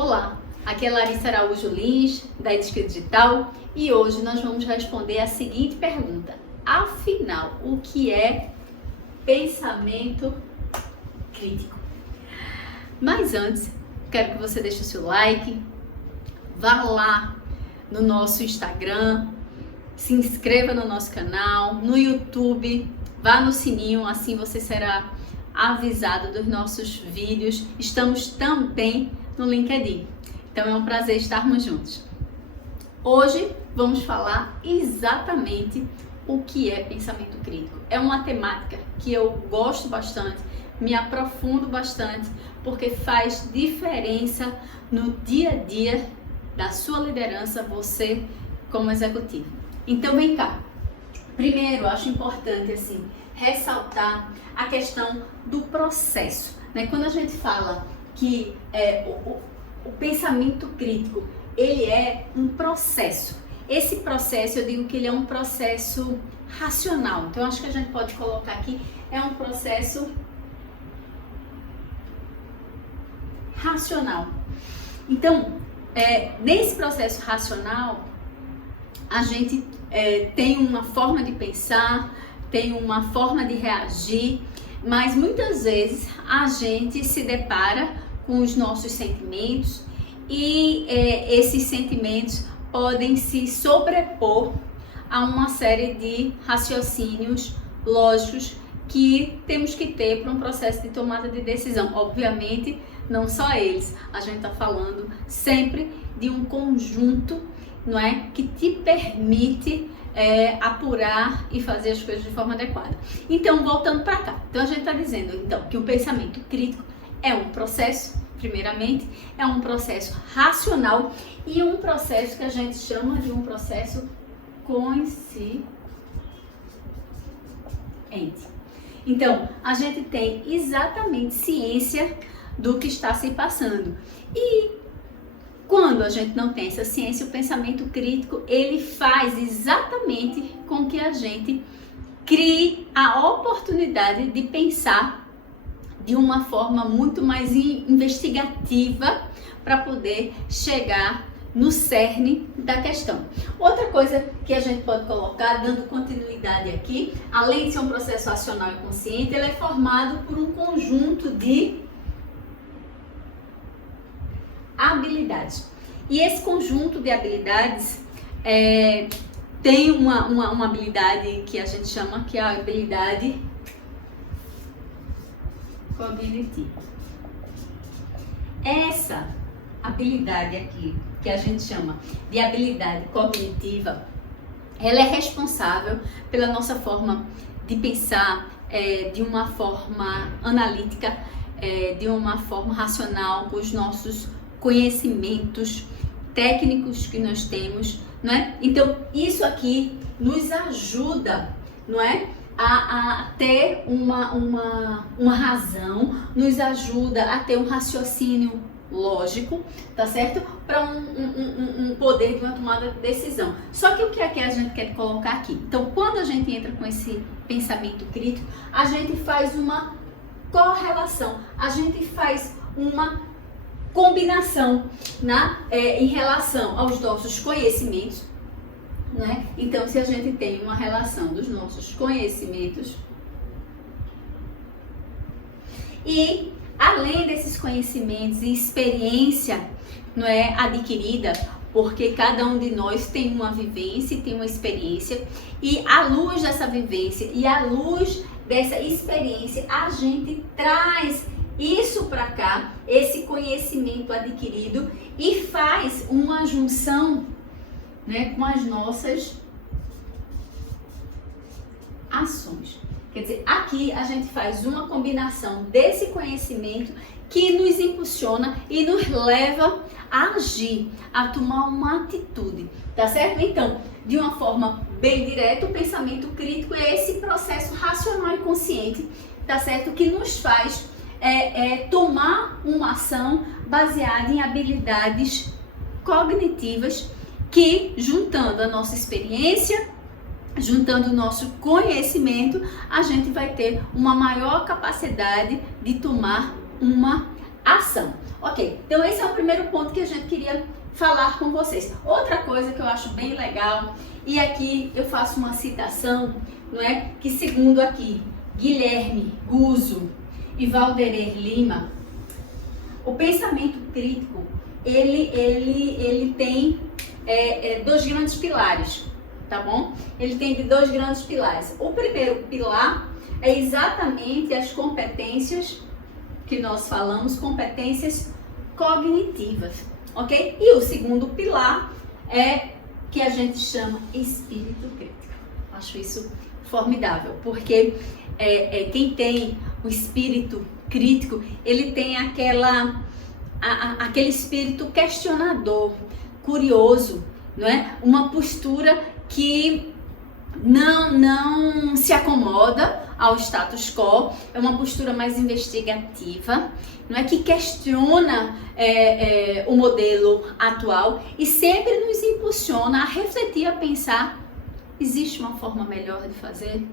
Olá, aqui é Larissa Araújo Lins, da Edisca Digital, e hoje nós vamos responder a seguinte pergunta. Afinal, o que é pensamento crítico? Mas antes, quero que você deixe o seu like, vá lá no nosso Instagram, se inscreva no nosso canal, no YouTube, vá no sininho, assim você será avisado dos nossos vídeos. Estamos também no LinkedIn. Então é um prazer estarmos juntos. Hoje vamos falar exatamente o que é pensamento crítico. É uma temática que eu gosto bastante, me aprofundo bastante, porque faz diferença no dia a dia da sua liderança, você como executivo. Então vem cá. Primeiro, eu acho importante assim ressaltar a questão do processo, né? Quando a gente fala que o pensamento crítico, ele é um processo. Esse processo, eu digo que ele é um processo racional. Então, eu acho que a gente pode colocar aqui, é um processo racional. Então, nesse processo racional, a gente tem uma forma de pensar, tem uma forma de reagir, mas muitas vezes a gente se depara com os nossos sentimentos e esses sentimentos podem se sobrepor a uma série de raciocínios lógicos que temos que ter para um processo de tomada de decisão. Obviamente, não só eles, a gente está falando sempre de um conjunto, não é, que te permite apurar e fazer as coisas de forma adequada. Então, voltando para cá, então a gente está dizendo então que o pensamento crítico é um processo, primeiramente, é um processo racional e um processo que a gente chama de um processo consciente. Então, a gente tem exatamente ciência do que está se passando. E quando a gente não tem essa ciência, o pensamento crítico, ele faz exatamente com que a gente crie a oportunidade de pensar de uma forma muito mais investigativa para poder chegar no cerne da questão. Outra coisa que a gente pode colocar, dando continuidade aqui, além de ser um processo racional e consciente, ele é formado por um conjunto de habilidades. E esse conjunto de habilidades tem uma habilidade que a gente chama que é a habilidade cognitiva. Essa habilidade aqui, que a gente chama de habilidade cognitiva, ela é responsável pela nossa forma de pensar de uma forma analítica, de uma forma racional, com os nossos conhecimentos técnicos que nós temos, não é? Então, isso aqui nos ajuda, não é? A ter uma razão, nos ajuda a ter um raciocínio lógico, tá certo? Para um poder de uma tomada de decisão. Só que o que é que a gente quer colocar aqui? Então, quando a gente entra com esse pensamento crítico, a gente faz uma correlação, a gente faz uma combinação, né? Em relação aos nossos conhecimentos, né? Então, se a gente tem uma relação dos nossos conhecimentos e além desses conhecimentos e experiência, não é, adquirida, porque cada um de nós tem uma vivência e tem uma experiência, e à luz dessa vivência e à luz dessa experiência, a gente traz isso para cá, esse conhecimento adquirido, e faz uma junção, né, com as nossas ações. Quer dizer, aqui a gente faz uma combinação desse conhecimento que nos impulsiona e nos leva a agir, a tomar uma atitude, tá certo? Então, de uma forma bem direta, o pensamento crítico é esse processo racional e consciente, tá certo? Que nos faz tomar uma ação baseada em habilidades cognitivas que, juntando a nossa experiência, juntando o nosso conhecimento, a gente vai ter uma maior capacidade de tomar uma ação. Ok, então esse é o primeiro ponto que a gente queria falar com vocês. Outra coisa que eu acho bem legal, e aqui eu faço uma citação, não é? Que segundo aqui Guilherme Guzzo e Valderer Lima, o pensamento crítico, ele tem dois grandes pilares, tá bom? Ele tem dois grandes pilares. O primeiro pilar é exatamente as competências que nós falamos, competências cognitivas, ok? E o segundo pilar é que a gente chama espírito crítico. Acho isso formidável, porque quem tem o espírito crítico, ele tem aquele espírito questionador, curioso, não é? Uma postura que não se acomoda ao status quo, é uma postura mais investigativa, não é, que questiona o modelo atual e sempre nos impulsiona a refletir, a pensar: existe uma forma melhor de fazer?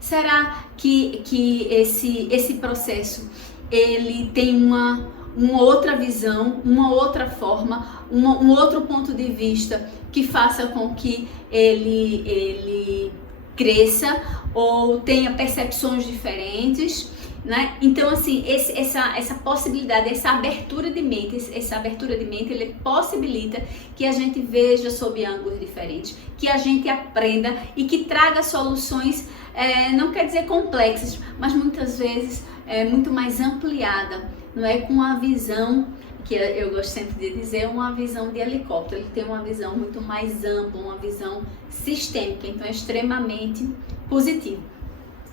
Será que esse processo ele tem uma outra visão, uma outra forma, um outro ponto de vista que faça com que ele cresça ou tenha percepções diferentes, né? Então, assim, essa possibilidade, essa abertura de mente, ele possibilita que a gente veja sob ângulos diferentes, que a gente aprenda e que traga soluções, não quer dizer complexas, mas muitas vezes muito mais ampliada, não é? Com uma visão que eu gosto sempre de dizer, uma visão de helicóptero. Ele tem uma visão muito mais ampla, uma visão sistêmica, então é extremamente positivo.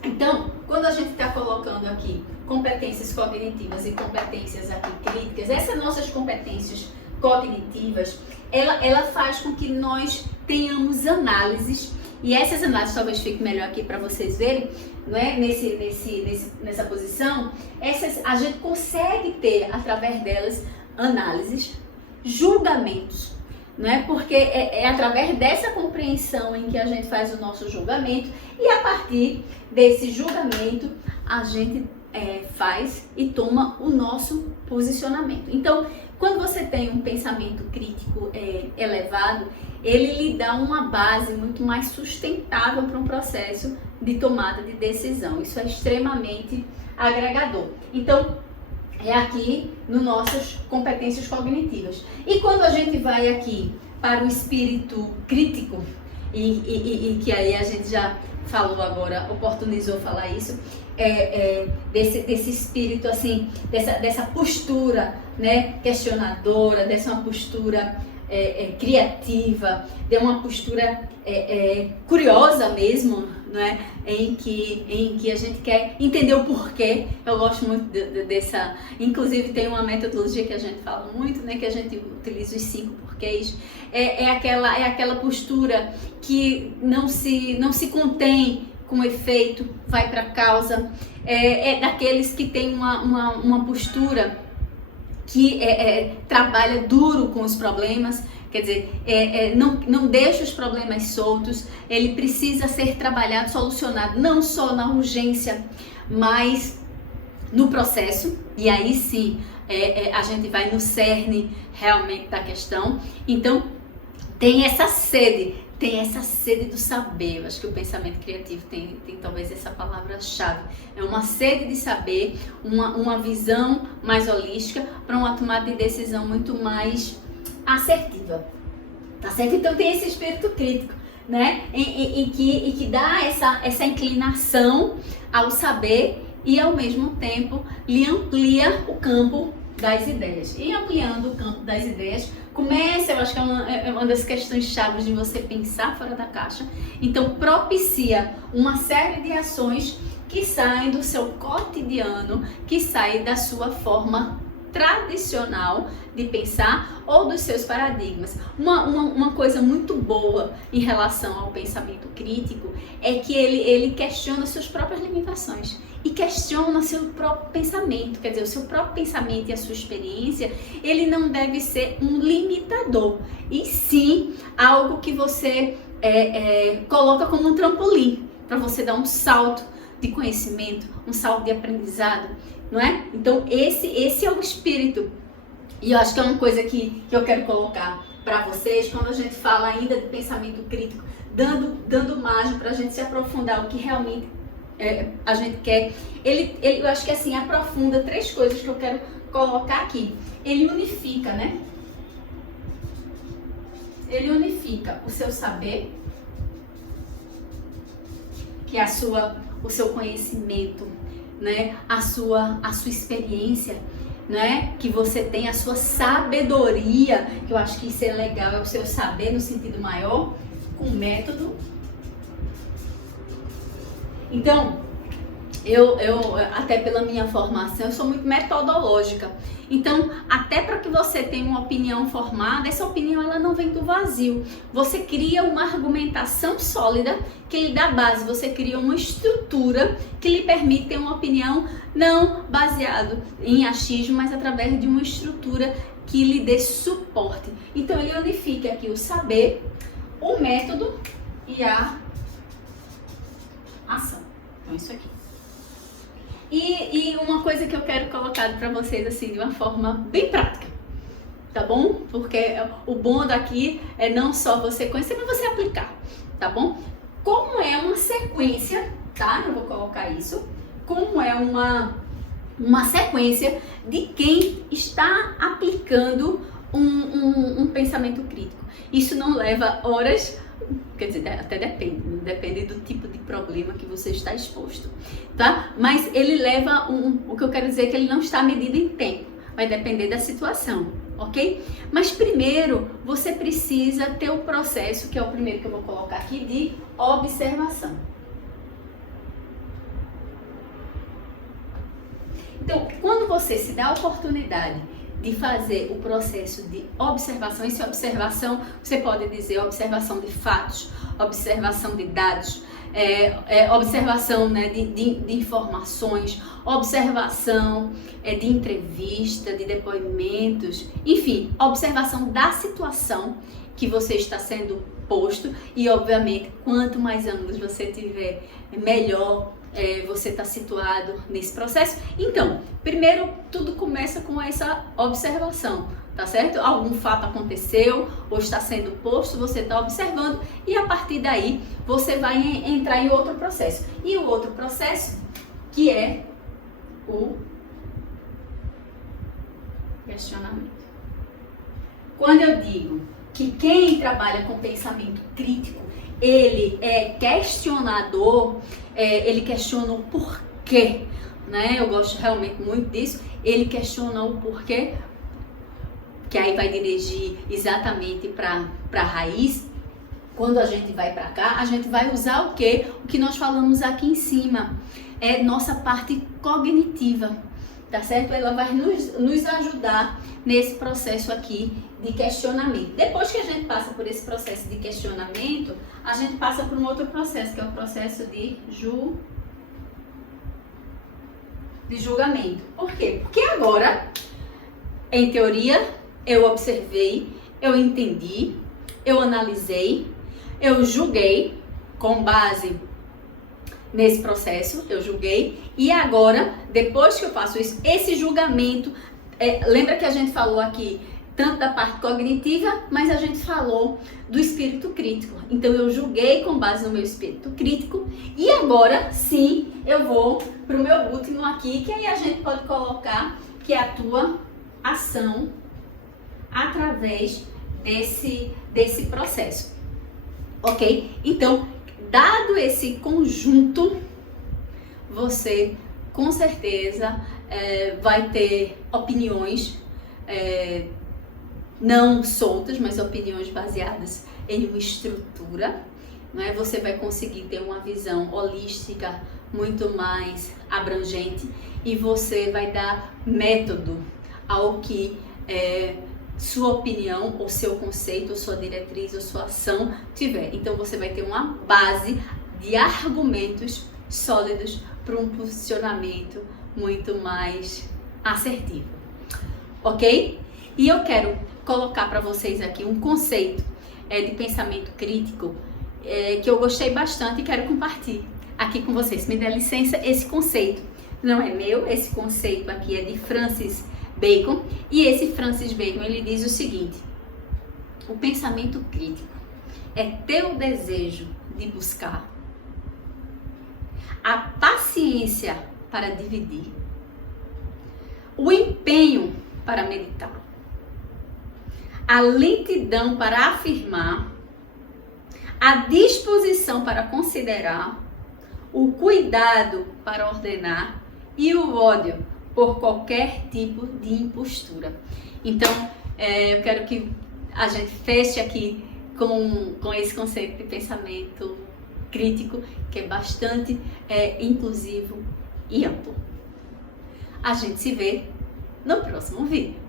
Então, quando a gente está colocando aqui competências cognitivas e competências aqui críticas, essas nossas competências cognitivas, ela faz com que nós tenhamos análises, e essas análises talvez fique melhor aqui para vocês verem, não é? Nessa posição, a gente consegue ter, através delas, análises, julgamentos, não é? Porque é através dessa compreensão em que a gente faz o nosso julgamento, e a partir desse julgamento a gente faz e toma o nosso posicionamento. Então, quando você tem um pensamento crítico elevado, ele lhe dá uma base muito mais sustentável para um processo de tomada de decisão. Isso é extremamente agregador. Então, é aqui nas nossas competências cognitivas. E quando a gente vai aqui para o espírito crítico, e que aí a gente já falou agora, oportunizou falar isso, desse espírito assim, dessa postura, né, questionadora, dessa postura criativa, de uma postura curiosa mesmo, não é? em que a gente quer entender o porquê. Eu gosto muito dessa, inclusive tem uma metodologia que a gente fala muito, né, que a gente utiliza os 5 porquês. É aquela postura que não se contém com o efeito, vai para a causa. É daqueles que tem uma postura que trabalha duro com os problemas, quer dizer, não deixa os problemas soltos, ele precisa ser trabalhado, solucionado, não só na urgência, mas no processo, e aí sim a gente vai no cerne realmente da questão. Então, tem essa sede do saber. Eu acho que o pensamento criativo tem talvez essa palavra-chave. É uma sede de saber, uma visão mais holística para uma tomada de decisão muito mais assertiva. Tá certo? Então tem esse espírito crítico, né? E que dá essa inclinação ao saber e ao mesmo tempo lhe amplia o campo das ideias. E ampliando o campo das ideias, eu acho que é uma das questões chaves de você pensar fora da caixa. Então propicia uma série de ações que saem do seu cotidiano, que saem da sua forma tradicional de pensar ou dos seus paradigmas. Uma coisa muito boa em relação ao pensamento crítico é que ele questiona suas próprias limitações e questiona seu próprio pensamento. Quer dizer, o seu próprio pensamento e a sua experiência, ele não deve ser um limitador, e sim algo que você coloca como um trampolim para você dar um salto de conhecimento, um salto de aprendizado, não é? Então esse é o espírito. E eu acho que é uma coisa que eu quero colocar para vocês, quando a gente fala ainda de pensamento crítico, dando margem para a gente se aprofundar o que realmente a gente quer. Eu acho que assim, aprofunda 3 coisas que eu quero colocar aqui. Ele unifica, né? Ele unifica o seu saber, que é o seu conhecimento, né? A sua experiência, né? Que você tem, a sua sabedoria, que eu acho que isso é legal, é o seu saber no sentido maior, com método. Então, eu até pela minha formação, eu sou muito metodológica. Então, até para que você tenha uma opinião formada, essa opinião ela não vem do vazio. Você cria uma argumentação sólida que lhe dá base, você cria uma estrutura que lhe permite ter uma opinião não baseado em achismo, mas através de uma estrutura que lhe dê suporte. Então, ele unifica aqui o saber, o método e a ação. Então, isso aqui. E uma coisa que eu quero colocar para vocês assim de uma forma bem prática, tá bom? Porque o bom daqui é não só você conhecer, mas você aplicar, tá bom? Como é uma sequência, tá? Eu vou colocar isso. Como é uma sequência de quem está aplicando um pensamento crítico. Isso não leva horas. Quer dizer, até depende do tipo de problema que você está exposto, tá? Mas ele leva o que eu quero dizer é que ele não está medido em tempo, vai depender da situação, ok? Mas primeiro, você precisa ter o processo, que é o primeiro que eu vou colocar aqui, de observação. Então, quando você se dá a oportunidade de fazer o processo de observação, essa observação, você pode dizer observação de fatos, observação de dados, observação, né, de informações, observação de entrevista, de depoimentos, enfim, observação da situação que você está sendo posto e, obviamente, quanto mais ângulos você tiver, melhor você está situado nesse processo. Então, primeiro, tudo começa com essa observação, tá certo? Algum fato aconteceu ou está sendo posto, você está observando e a partir daí você vai entrar em outro processo. E o outro processo que é o questionamento. Quando eu digo que quem trabalha com pensamento crítico, ele é questionador, ele questiona o porquê, né? Eu gosto realmente muito disso. Ele questiona o porquê, que aí vai dirigir exatamente para a raiz. Quando a gente vai para cá, a gente vai usar o quê? O que nós falamos aqui em cima, é nossa parte cognitiva, tá certo? Ela vai nos ajudar nesse processo aqui de questionamento. Depois que a gente passa por esse processo de questionamento, a gente passa por um outro processo, que é o processo de julgamento. Por quê? Porque agora, em teoria, eu observei, eu entendi, eu analisei, eu julguei com base nesse processo, eu julguei, e agora, depois que eu faço isso, esse julgamento, lembra que a gente falou aqui tanto da parte cognitiva, mas a gente falou do espírito crítico. Então eu julguei com base no meu espírito crítico e agora sim eu vou para o meu último aqui, que aí a gente pode colocar que é a tua ação através desse processo, ok? Então, dado esse conjunto, você com certeza vai ter opiniões não soltas, mas opiniões baseadas em uma estrutura, né? Você vai conseguir ter uma visão holística muito mais abrangente e você vai dar método ao que sua opinião, ou seu conceito, ou sua diretriz, ou sua ação tiver. Então você vai ter uma base de argumentos sólidos para um posicionamento muito mais assertivo, ok? E eu quero colocar para vocês aqui um conceito de pensamento crítico que eu gostei bastante e quero compartilhar aqui com vocês. Me dê licença, esse conceito não é meu, esse conceito aqui é de Francis Bacon, e esse Francis Bacon, ele diz o seguinte: o pensamento crítico é ter o desejo de buscar, a paciência para dividir, o empenho para meditar, a lentidão para afirmar, a disposição para considerar, o cuidado para ordenar e o ódio por qualquer tipo de impostura. Então, eu quero que a gente feche aqui com esse conceito de pensamento crítico, que é bastante inclusivo e amplo. A gente se vê no próximo vídeo.